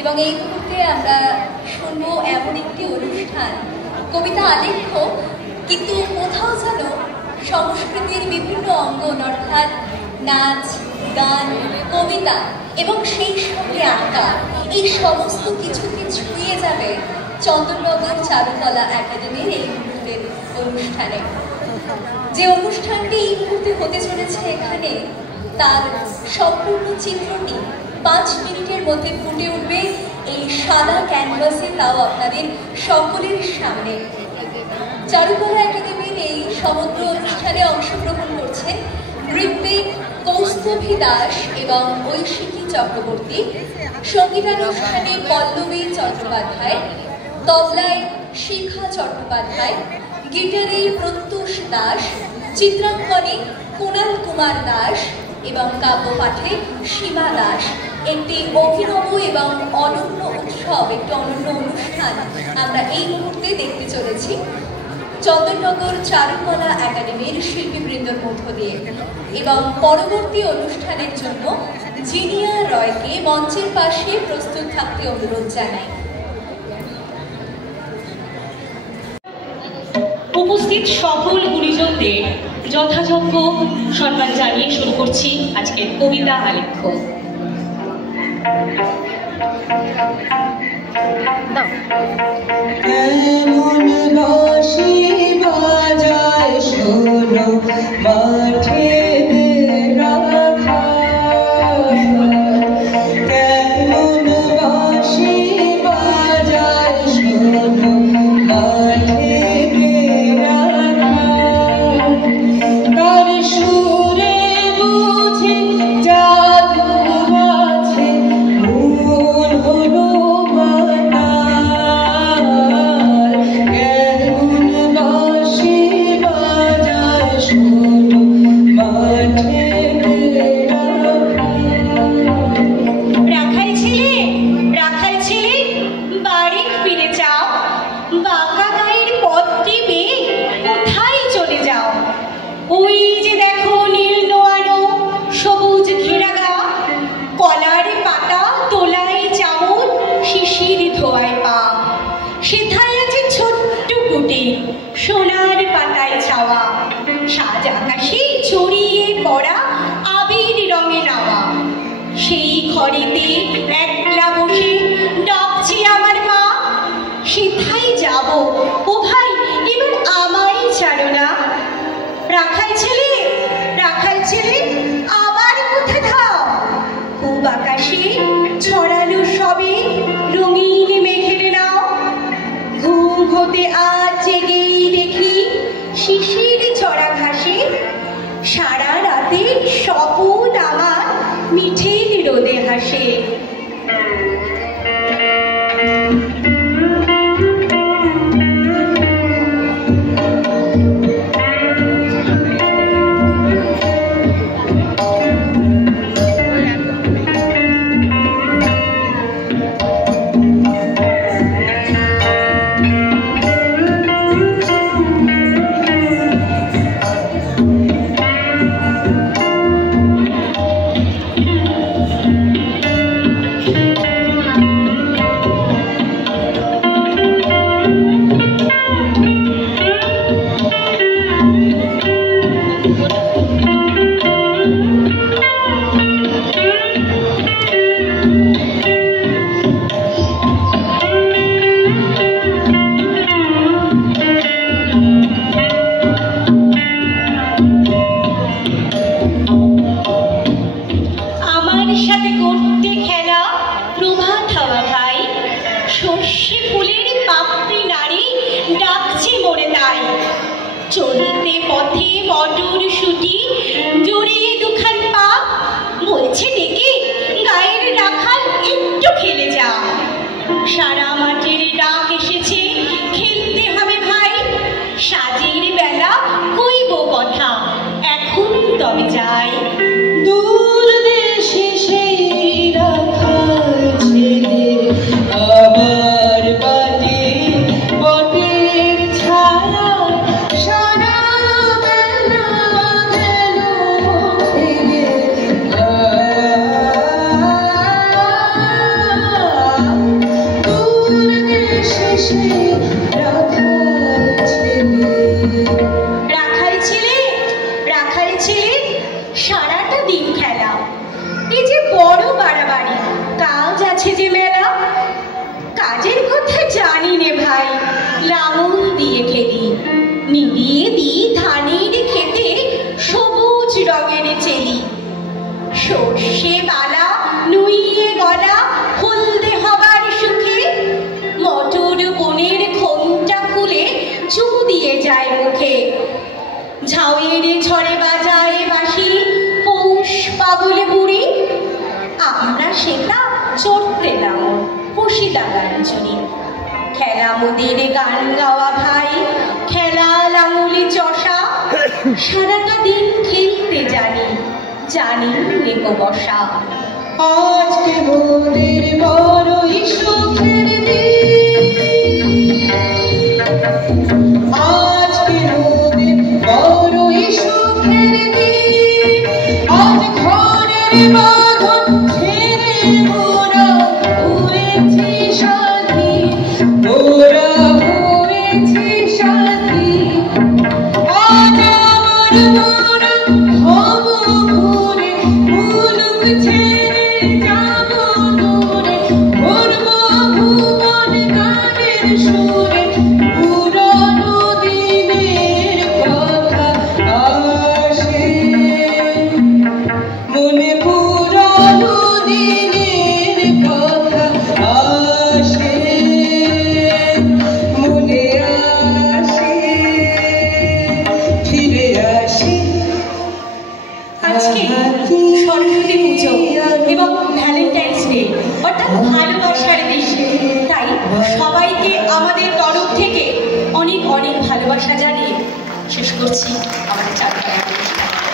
এবং এই মুহূর্তে আমরা শুনবো এমন একটি অনুষ্ঠান, কবিতা আলেখ্য, কিন্তু কোথাও যেন সংস্কৃতির বিভিন্ন অঙ্গন অর্থাৎ নাচ, গান, কবিতা এবং সেই সঙ্গে আঁকা, এই সমস্ত কিছুকে ছুঁয়ে যাবে চন্দননগর চারুকলা একাডেমির এই মুহূর্তের অনুষ্ঠানে। যে অনুষ্ঠানটি এই মুহূর্তে হতে চলেছে এখানে, তার সম্পূর্ণ চিত্রটি 5 মিনিটের মধ্যে ফুটে উঠবে এই সাদা ক্যানভাসে, তাও আপনাদের সকলের সামনে। চারুকলা একাডেমির এই সমগ্র অনুষ্ঠানে অংশগ্রহণ করছেন ঋত্বিক, কৌস্তভী দাস এবং ঐশিকী চক্রবর্তী, সঙ্গীতানুষ্ঠানে পল্লবী চট্টোপাধ্যায়, তবলায় শিখা চট্টোপাধ্যায়, গিটারে প্রত্যুষ দাস, চিত্রাঙ্কনে কুণাল কুমার দাস এবং কাব্যপাঠে সীমা দাস। একটি অভিনব এবং অনন্য উৎসব, একটি অনন্য অনুষ্ঠান আমরা এই মুহূর্তে দেখতে চলেছি চন্দননগর চারুকলা একাডেমির শিল্পীবৃন্দর মধ্য দিয়ে। এবং পরবর্তী অনুষ্ঠানের জন্য জিনিয়া রয়কে মঞ্চের পাশে প্রস্তুত থাকতে অনুরোধ জানাই। উপস্থিত সকল গুণীজনদের যথাযোগ্য সম্মান জানিয়ে শুরু করছি আজকের কবিতা আলেখ্য। কেমন বাঁশি বাজায় শোনো মাঠে রাখা, কেমন বাঁশি বাজায় শোনো মাঠে রাখা, তার সুরে বুঝি জাদু আছে মন হলো মাতাল, কেমন বাঁশি বাজায় শোনো মাঠে রাখাল ছেলে, রাখাল ছেলে, বাড়ি ফিরে যাও, বাঁকা গায়ের পথ টিপে কোথায় চলে যাও? ওই যে দেখো নীল নোয়ানো সবুজ ঘেরাগা, কলার পাতা তোলায় চামর, শিশির ধোয়ায় পা, সেথায় আছে ছোট্ট কুটে সোনার পাতায় ছাওয়া, সাজ আকাশে ছড়িয়ে পড়া আবির রঙে নাওয়া, সেই ঘরেতে একলা বসে ডাকছি আমার মা, সেথায় যাব ও ভাই এবার আমায় ছাড়ো না। রাখাল ছেলে, রাখাল ছেলে, আবার কোথায় থাও? পূব আকাশে ছড়ালো সবে রঙিন মেঘের নাও, ঘুম হতে আজ জেগেই দেখি শিশির ছড়া ঘাসে, সারা রাতে স্বপন আমার মিঠের রোদে হাসে। চলতে পথে মটর শুটি জড়িয়ে দুখান পা, বলছে ডেকে গায়ের রাখাল একটু খেলে যা, সারা মাঠের ডাক এসেছে খেলতে হবে ভাই, সাজের বেলা কইব কথা এখন তবে যাই। দূর দেশে সেই রাখাল ছেলে আবার বাটে বটের ছায়া, সারা বেলা গেল খেলে আছে যে মেলা, কাজের কথা জানি নে ভাই, লাঙল দিয়ে খেলি, নিবিয়ে দিই ধানের খেতে সবুজ রঙের চেলি। সর্ষে বালা নুইয়ে গলা হলদে হবার সুখে, মটর বনের ঘোমটা খুলে চুমু দিয়ে যায় মুখে। ঝাউয়ের ঝড়ে বাজায় বাঁশি পৌষ পাগলে বুড়ি, আমরা সেটা চড়তে লাঙল খুশি দাগান চুরি। খেলা মোদের গান গাওয়া ভাই, খেলা লাঙলে চষা, সারাটা দিন খেলতে জানি, জানি লেকো বসা। আজকে মোদের বড়ই সুখের দিন, আজকে মোদের বড়ই সুখের দিন। আজ ঘরের বাঁধন ছেড়ে মোরা হয়েছি স্বাধীন, মোরা হয়েছি স্বাধীন। আজ আমার মরণ হব ভোরে, মুলুক ছেড়ে যাব দূরে, ভরবো ভুবন গানের সুরে। পুরনো দিনের কথা আসে মনে, পুরনো দিনের কথা আসে মনে, আসে ফিরে আসি। আজকে সরস্বতী পুজো এবং ভ্যালেন্টাইন্স ডে, অর্থাৎ ভালোবাসার দিন। তাই সবাইকে আমাদের তরফ থেকে অনেক অনেক ভালোবাসা জানিয়ে শেষ করছি আমাদের চারটা অনুষ্ঠান।